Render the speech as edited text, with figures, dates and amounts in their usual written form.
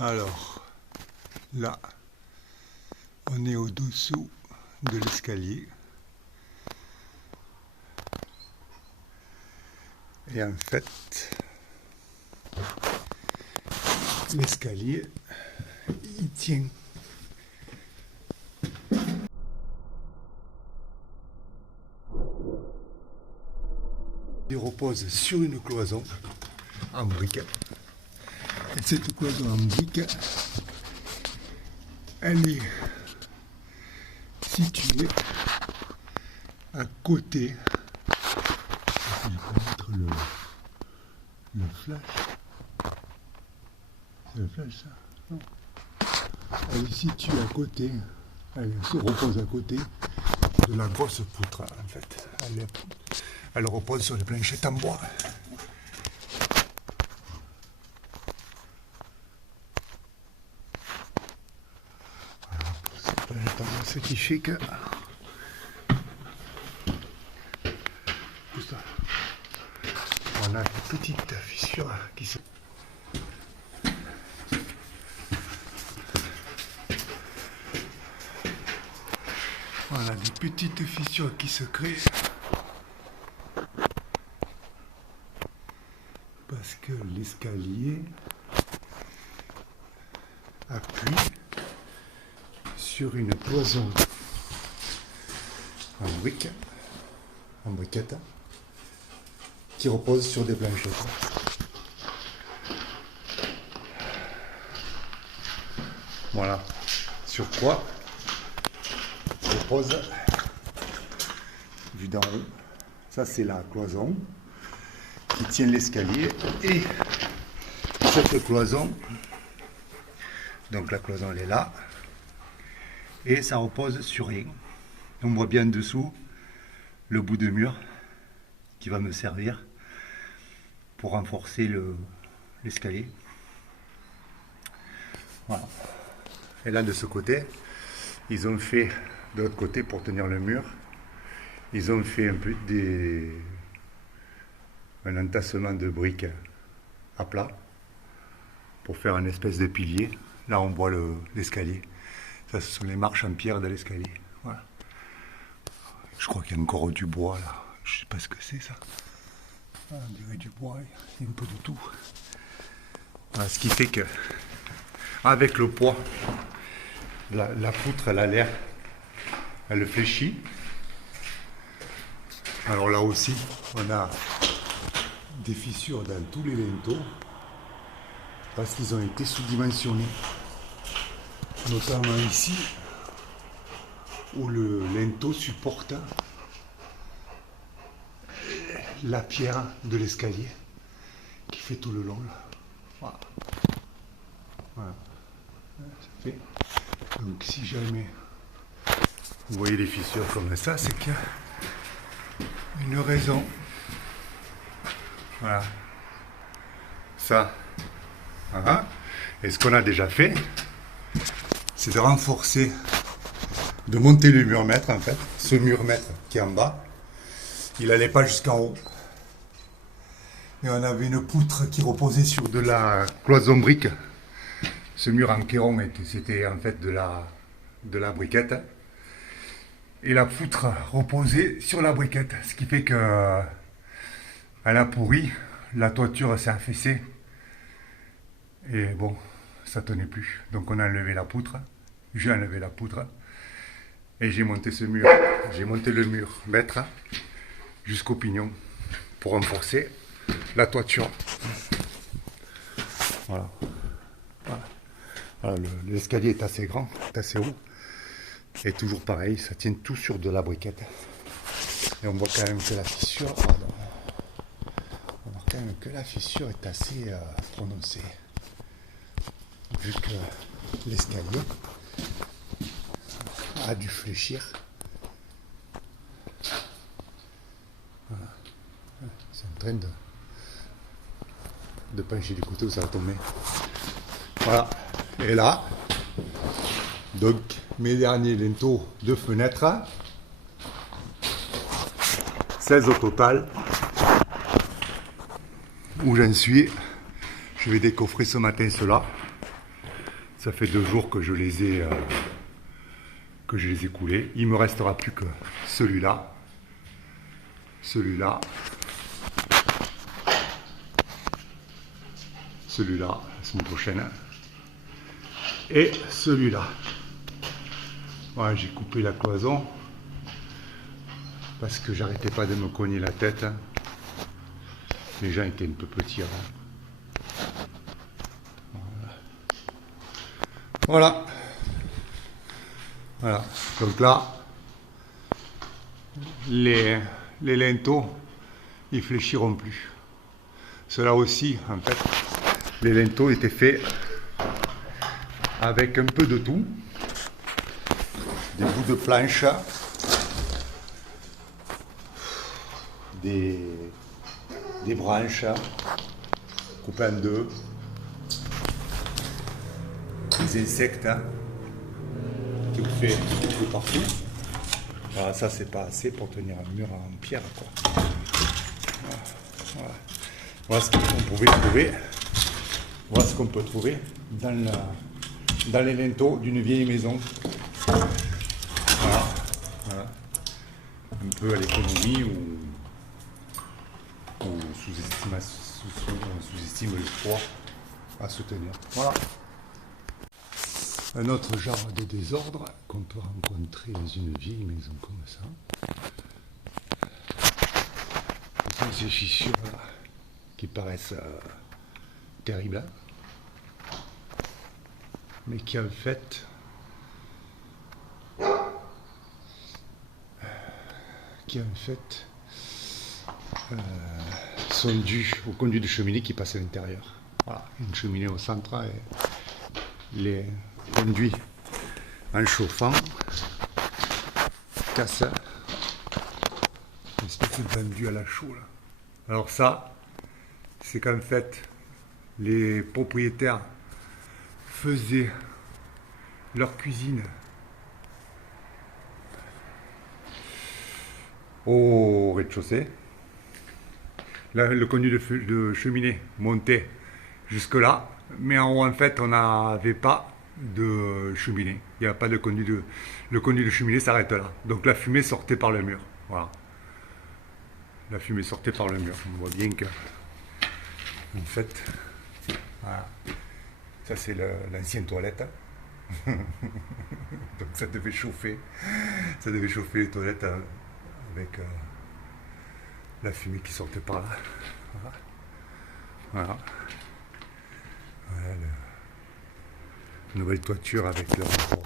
Alors, là, on est au-dessous de l'escalier. Et en fait, l'escalier, il tient. Il repose sur une cloison en briques. Et cette cloison en briques, elle est située à côté. Je vais mettre le flash. C'est le flash ça? Non. Elle est située à côté, elle se repose à côté de la grosse poutre en fait. Elle repose sur les planchettes en bois. Voilà, ce qui fait que on a une petite fissure qui se... Voilà, des petites fissures qui se créent parce que l'escalier appuie sur une cloison en briquette, qui repose sur des planchettes. Voilà, sur quoi repose, vue d'en haut, ça c'est la cloison qui tient l'escalier, et cette cloison, donc la cloison elle est là, et ça repose sur rien. On voit bien dessous le bout de mur qui va me servir pour renforcer l'escalier. Voilà. Et là de ce côté, ils ont fait de l'autre côté pour tenir le mur, ils ont fait un peu un entassement de briques à plat pour faire une espèce de pilier. Là on voit l'escalier. Ça, ce sont les marches en pierre de l'escalier. Voilà. Je crois qu'il y a encore du bois là. Je sais pas ce que c'est ça. Ah, on dirait du bois, il y a un peu de tout. Voilà, ce qui fait que, avec le poids, la poutre, elle a l'air, elle fléchit. Alors là aussi, on a des fissures dans tous les linteaux parce qu'ils ont été sous-dimensionnés. Notamment ici, où le linteau supporte la pierre de l'escalier qui fait tout le long là. Voilà. Voilà. Ça fait. Donc si jamais vous voyez les fissures comme ça, c'est qu'il y a une raison. Voilà. Ça. Voilà. Et ce qu'on a déjà fait, c'est de renforcer, de monter le mur mètre en fait. Ce mur mètre qui est en bas, il n'allait pas jusqu'en haut. Et on avait une poutre qui reposait sur de la cloison brique. Ce mur en kéron, c'était en fait de la briquette. Et la poutre reposait sur la briquette. Ce qui fait que elle a pourri, la toiture s'est affaissée. Et bon, ça tenait plus. Donc on a enlevé la poutre. J'ai enlevé la poutre. Et j'ai monté ce mur. J'ai monté le mur mètre jusqu'au pignon pour renforcer la toiture. Voilà. Voilà, l'escalier est assez grand, est assez haut. Et toujours pareil, ça tient tout sur de la briquette. Et on voit quand même que la fissure, on voit quand même que la fissure est assez prononcée. Vu que l'escalier a dû fléchir. Voilà. C'est en train de pencher du côté où ça va tomber. Voilà. Et là, donc mes derniers linteaux de fenêtre, 16 au total, où j'en suis. Je vais décoffrer ce matin cela. Ça fait 2 jours que je les ai coulés. Il me restera plus que celui-là, celui-là, celui-là, la semaine prochaine, et celui-là. Voilà, j'ai coupé la cloison parce que j'arrêtais pas de me cogner la tête. Les gens étaient un peu petits avant. Voilà. Voilà. Donc là, les linteaux, ils fléchiront plus. Cela aussi, en fait, les linteaux étaient faits avec un peu de tout. Des bouts de planche, des branches coupées en deux, des insectes qui vous fait partout. Voilà, ça c'est pas assez pour tenir un mur en pierre, quoi. Voilà. Voilà ce qu'on pouvait trouver. Voilà ce qu'on peut trouver dans les linteaux d'une vieille maison. Voilà. Voilà. Un peu à l'économie ou sous-estime le poids à soutenir. Voilà. Un autre genre de désordre qu'on peut rencontrer dans une vieille maison comme ça. Ce sont ces fissures là qui paraissent terribles, mais qui en fait sont dus au conduit de cheminée qui passe à l'intérieur. Voilà, une cheminée au centre et les conduits en chauffant cassent une espèce de pendu à la chaux là. Alors ça, c'est qu'en fait les propriétaires faisaient leur cuisine au rez-de-chaussée. Là, le conduit de cheminée montait jusque là, mais en haut en fait on n'avait pas de cheminée. Il n'y a pas de conduit le conduit de cheminée s'arrête là. Donc la fumée sortait par le mur. Voilà. La fumée sortait par le mur. On voit bien que en fait, voilà. Ça c'est l'ancienne toilette. Donc ça devait chauffer les toilettes avec la fumée qui sortait par là. Voilà. Voilà. Voilà, nouvelle toiture avec le rapport.